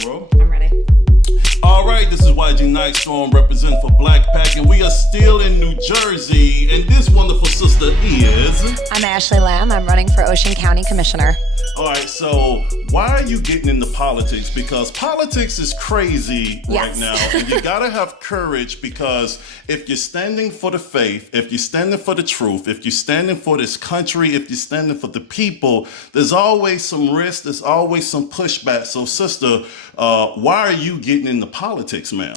to roll? I'm ready. All right, this is YG Nyghtstorm representing for BLAKPAC, and we are still in New Jersey, and this wonderful sister is... I'm Ashley Lamb. I'm running for Ocean County Commissioner. All right, so why are you getting into politics? Because politics is crazy right now, and you gotta have courage, because if you're standing for the faith, if you're standing for the truth, if you're standing for this country, if you're standing for the people, there's always some risk, there's always some pushback. So sister, why are you getting into politics, ma'am?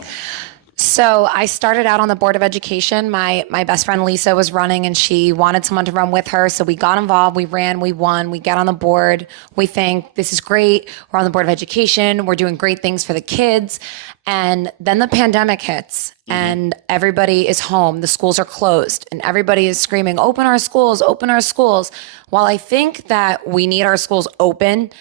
So I started out on the Board of Education. My best friend Lisa was running and she wanted someone to run with her. So we got involved, we ran, we won, we get on the board. We think this is great. We're on the Board of Education. We're doing great things for the kids. And then the pandemic hits and everybody is home. The schools are closed and everybody is screaming, open our schools, open our schools. While I think that we need our schools open,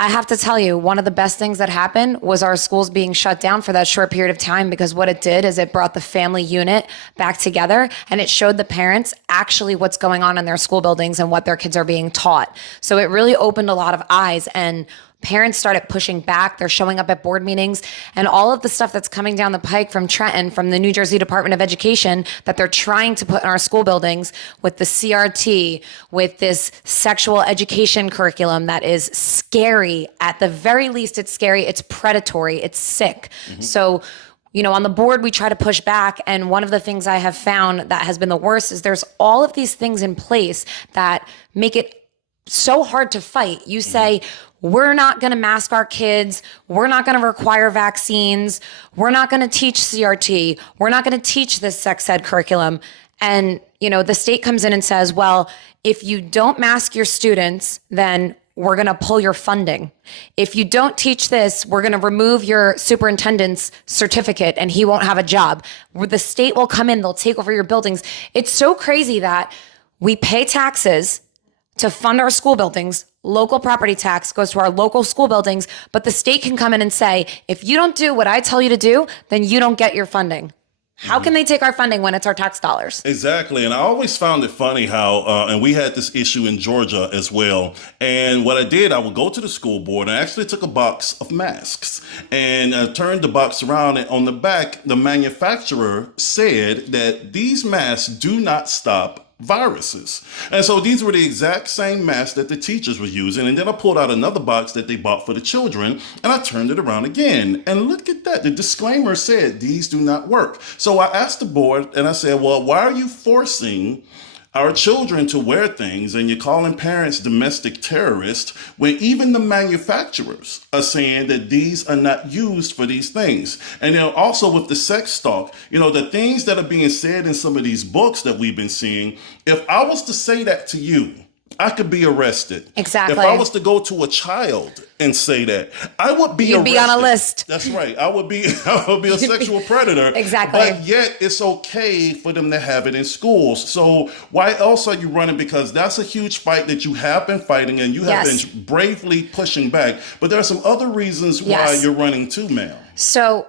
I have to tell you, one of the best things that happened was our schools being shut down for that short period of time, because what it did is it brought the family unit back together and it showed the parents actually what's going on in their school buildings and what their kids are being taught. So it really opened a lot of eyes, and parents started pushing back. They're showing up at board meetings, and all of the stuff that's coming down the pike from Trenton, from the New Jersey Department of Education, that they're trying to put in our school buildings with the CRT, with this sexual education curriculum that is scary. At the very least, it's scary. It's predatory. It's sick. So, you know, on the board, we try to push back. And one of the things I have found that has been the worst is there's all of these things in place that make it so hard to fight. You say, we're not going to mask our kids. We're not going to require vaccines. We're not going to teach CRT. We're not going to teach this sex ed curriculum. And, you know, the state comes in and says, well, if you don't mask your students, then we're going to pull your funding. If you don't teach this, we're going to remove your superintendent's certificate and he won't have a job. The state will come in, they'll take over your buildings. It's so crazy that we pay taxes to fund our school buildings. Local property tax goes to our local school buildings, but the state can come in and say, if you don't do what I tell you to do, then you don't get your funding. How can they take our funding when it's our tax dollars? Exactly. And I always found it funny how, and we had this issue in Georgia as well. And what I did, I would go to the school board and I actually took a box of masks and turned the box around, and on the back, the manufacturer said that these masks do not stop viruses. And so these were the exact same masks that the teachers were using. And then I pulled out another box that they bought for the children and I turned it around again. And look at that. The disclaimer said these do not work. So I asked the board and I said, well, why are you forcing our children to wear things and you're calling parents domestic terrorists when even the manufacturers are saying that these are not used for these things? And then also with the sex talk, you know, the things that are being said in some of these books that we've been seeing, if I was to say that to you, I could be arrested. Exactly. If I was to go to a child and say that, I would be arrested. You'd be on a list. That's right. I would be a sexual predator. Exactly. But yet it's okay for them to have it in schools. So why else are you running? Because that's a huge fight that you have been fighting and you have been bravely pushing back. But there are some other reasons why you're running too, ma'am. So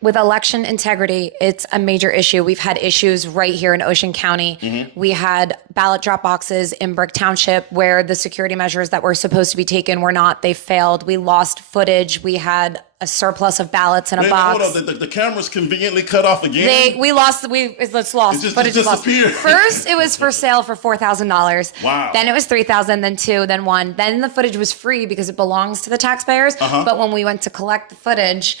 with election integrity, it's a major issue. We've had issues right here in Ocean County. We had ballot drop boxes in Brick Township where the security measures that were supposed to be taken were not. They failed. We lost footage. We had a surplus of ballots in a box. Hold on, the cameras conveniently cut off again? It's lost. Footage is lost. First, it was for sale for $4,000. Wow. Then it was $3,000, then $2,000, then $1,000. Then the footage was free because it belongs to the taxpayers. But when we went to collect the footage,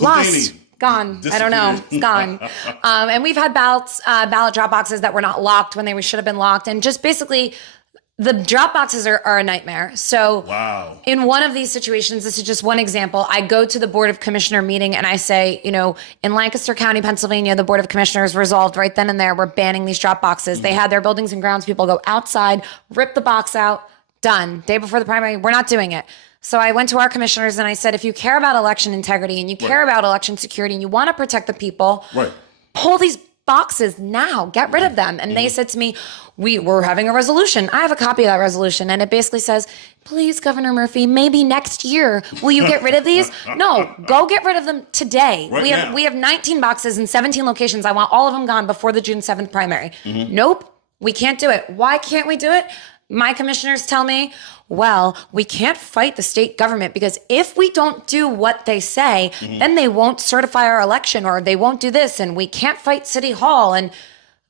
lost, gone. I don't know. It's gone. And we've had ballot drop boxes that were not locked when they should have been locked. And just basically, the drop boxes are a nightmare. So in one of these situations, this is just one example. I go to the Board of Commissioner meeting and I say, you know, in Lancaster County, Pennsylvania, the Board of Commissioners resolved right then and there, we're banning these drop boxes. They had their buildings and grounds people go outside, rip the box out, done. Day before the primary, we're not doing it. So I went to our commissioners and I said, if you care about election integrity and you care about election security and you want to protect the people, pull these boxes now, get rid of them. And they said to me, we're having a resolution. I have a copy of that resolution. And it basically says, please, Governor Murphy, maybe next year, will you get rid of these? No, go get rid of them today. We have 19 boxes in 17 locations. I want all of them gone before the June 7th primary. Nope, we can't do it. Why can't we do it? My commissioners tell me, well, we can't fight the state government because if we don't do what they say, then they won't certify our election or they won't do this, and we can't fight City Hall. And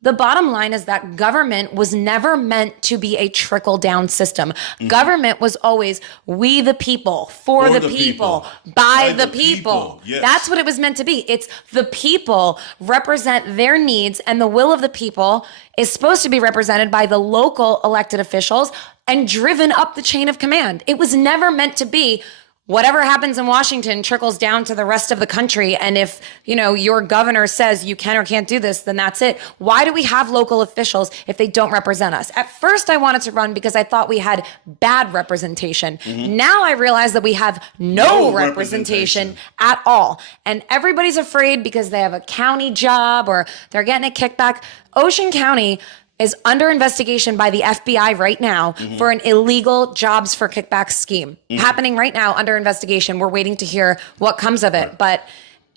the bottom line is that government was never meant to be a trickle-down system. Government was always we the people, for the people, by the people. Yes. That's what it was meant to be. It's the people represent their needs, and the will of the people is supposed to be represented by the local elected officials and driven up the chain of command. It was never meant to be whatever happens in Washington trickles down to the rest of the country. And if, your governor says you can or can't do this, then that's it. Why do we have local officials if they don't represent us? At first, I wanted to run because I thought we had bad representation. Now I realize that we have no representation at all. And everybody's afraid because they have a county job or they're getting a kickback. Ocean County is under investigation by the FBI right now for an illegal jobs for kickbacks scheme happening right now under investigation. We're waiting to hear what comes of it, but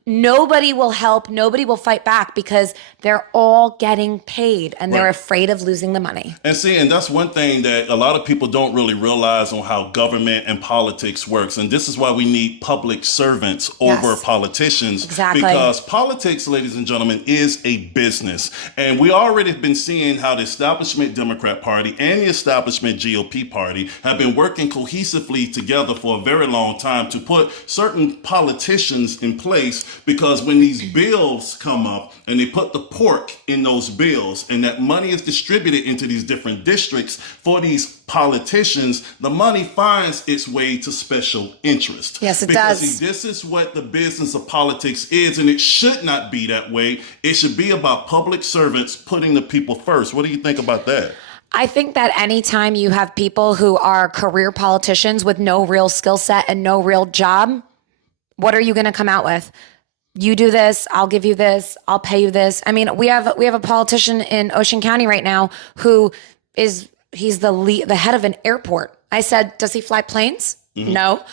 nobody will help. Nobody will fight back because they're all getting paid and they're afraid of losing the money. And that's one thing that a lot of people don't really realize on how government and politics works. And this is why we need public servants over politicians. Exactly. Because politics, ladies and gentlemen, is a business. And we already have been seeing how the establishment Democrat Party and the establishment GOP Party have been working cohesively together for a very long time to put certain politicians in place, because when these bills come up and they put the pork in those bills and that money is distributed into these different districts for these politicians, the money finds its way to special interest. Yes, it because does. This is what the business of politics is, and it should not be that way. It should be about public servants putting the people first. What do you think about that? I think that anytime you have people who are career politicians with no real skill set and no real job, what are you going to come out with? You do this, I'll give you this, I'll pay you this. I mean, we have a politician in Ocean County right now who he's the head of an airport. I said, does he fly planes? No.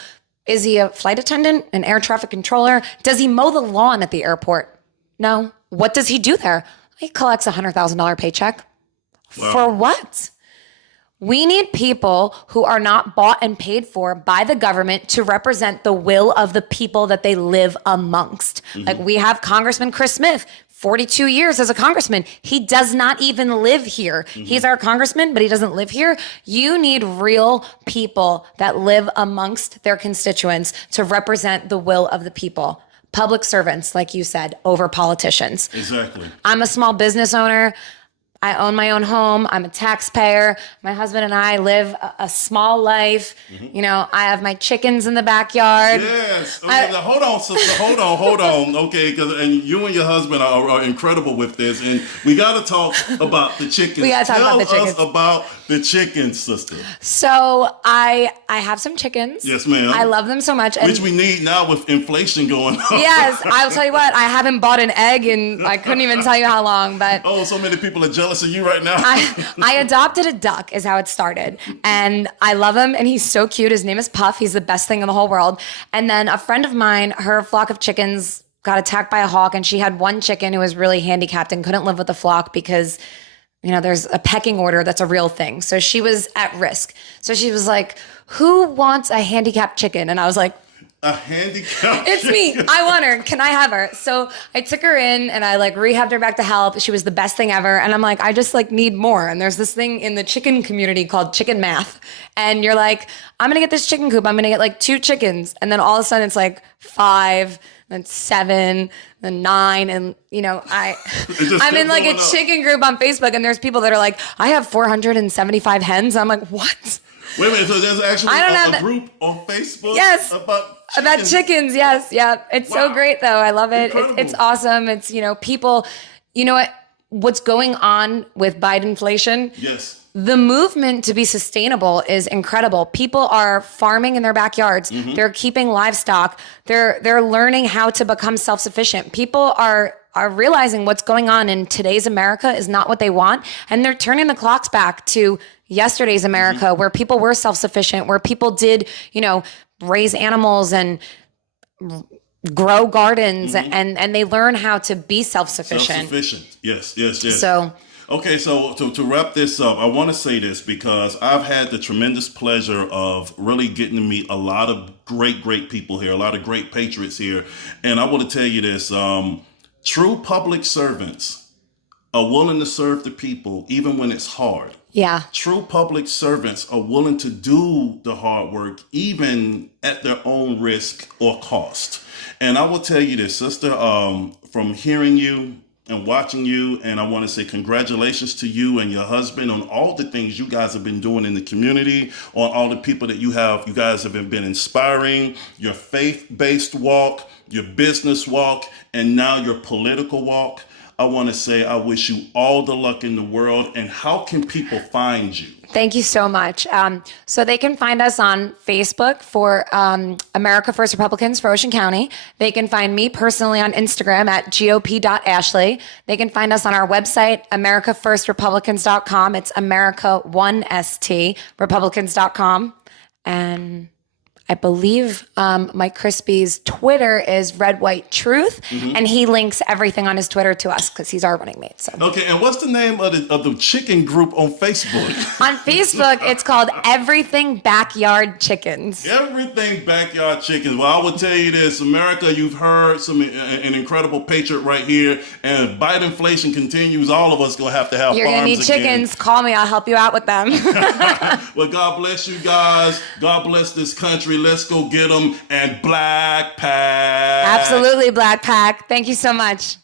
Is he a flight attendant, an air traffic controller? Does he mow the lawn at the airport? No. What does he do there? He collects $100,000 paycheck. Wow. For what? We need people who are not bought and paid for by the government to represent the will of the people that they live amongst. Like we have Congressman Chris Smith, 42 years as a congressman. He does not even live here. He's our congressman, but he doesn't live here. You need real people that live amongst their constituents to represent the will of the people. Public servants, like you said, over politicians. Exactly. I'm a small business owner. I own my own home. I'm a taxpayer. My husband and I live a small life. I have my chickens in the backyard. Yes. Okay, now hold on, sister. Hold on. Okay, and you and your husband are incredible with this, and we got to talk about the chickens. We got to talk about the chickens. Tell us about the chickens, sister. So I have some chickens. Yes, ma'am. I love them so much. Which we need now with inflation going on. Yes, I'll tell you what. I haven't bought an egg in I couldn't even tell you how long. But so many people are jealous of you right now. I adopted a duck is how it started. And I love him and he's so cute. His name is Puff. He's the best thing in the whole world. And then a friend of mine, her flock of chickens got attacked by a hawk, and she had one chicken who was really handicapped and couldn't live with the flock because there's a pecking order that's a real thing. So she was at risk. So she was like, who wants a handicapped chicken? And I was like, a handicapped it's me. I want her. Can I have her? So I took her in and I rehabbed her back to health. She was the best thing ever. And I'm like, I just need more. And there's this thing in the chicken community called chicken math. And you're like, I'm going to get this chicken coop. I'm going to get 2 chickens. And then all of a sudden it's 5, then 7, then 9. And I'm in a chicken group on Facebook, and there's people that are like, I have 475 hens. I'm like, what? Wait a minute, so there's actually a group on Facebook about chickens. Yes, yeah. It's so great though. I love it. It's awesome. It's, people, what's going on with Bidenflation? Yes. The movement to be sustainable is incredible. People are farming in their backyards. They're keeping livestock. They're learning how to become self-sufficient. People are realizing what's going on in today's America is not what they want. And they're turning the clocks back to yesterday's America, where people were self-sufficient, where people did, raise animals and grow gardens, and they learn how to be self-sufficient. Self-sufficient. Yes. So Okay, so to wrap this up, I want to say this because I've had the tremendous pleasure of really getting to meet a lot of great people here, a lot of great patriots here. And I want to tell you this, true public servants are willing to serve the people even when it's hard. Yeah. True public servants are willing to do the hard work even at their own risk or cost. And I will tell you this, sister, from hearing you and watching you, and I want to say congratulations to you and your husband on all the things you guys have been doing in the community, on all the people that you guys have been inspiring, your faith-based walk, your business walk, and now your political walk. I want to say I wish you all the luck in the world. And how can people find you? Thank you so much. So they can find us on Facebook for America First Republicans for Ocean County. They can find me personally on Instagram at gop.ashley. They can find us on our website, americafirstrepublicans.com. It's America1ST, Republicans.com. And I believe Mike Crispy's Twitter is Red White Truth, and he links everything on his Twitter to us because he's our running mate. So. Okay, and what's the name of the chicken group on Facebook? On Facebook, it's called Everything Backyard Chickens. Everything Backyard Chickens. Well, I will tell you this, America, you've heard an incredible patriot right here, and if Biden inflation continues, all of us going to have You're farms going to need again. chickens. Call me. I'll help you out with them. Well, God bless you guys. God bless this country. Let's go get them. And Black Pack. Absolutely, Black Pack. Thank you so much.